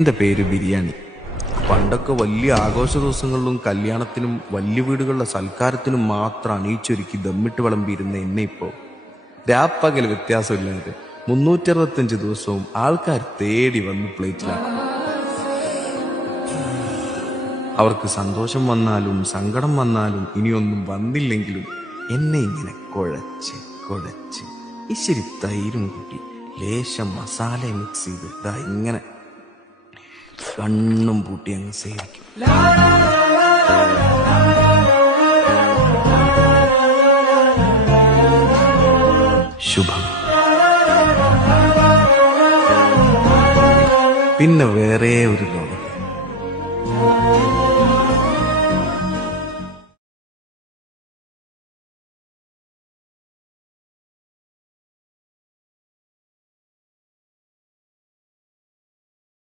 എൻ്റെ പേര് ബിരിയാണി. പണ്ടൊക്കെ വലിയ ആഘോഷ ദിവസങ്ങളിലും കല്യാണത്തിനും വലിയ വീടുകളിലെ സൽക്കാരത്തിനും മാത്രം അണിയിച്ചൊരുക്കി ദമ്മിട്ട് വിളമ്പിയിരുന്ന എന്നെ ഇപ്പോൾ രാപ്പകൽ വ്യത്യാസമില്ലാതെ 365 ദിവസവും ആൾക്കാർ തേടി വന്ന് പ്ലേറ്റിലാക്കും. അവർക്ക് സന്തോഷം വന്നാലും സങ്കടം വന്നാലും ഇനിയൊന്നും വന്നില്ലെങ്കിലും എന്നെ ഇങ്ങനെ കുഴച്ച് കുഴച്ച് ഇച്ചിരി തൈരും കൂട്ടി ലേശം മസാല മിക്സ് ചെയ്ത് ഇതാ ഇങ്ങനെ കണ്ണും പൂട്ടി അങ്ങ് സേവിക്കും. ശുഭം. പിന്നെ വേറെ ഒരു ലോകം.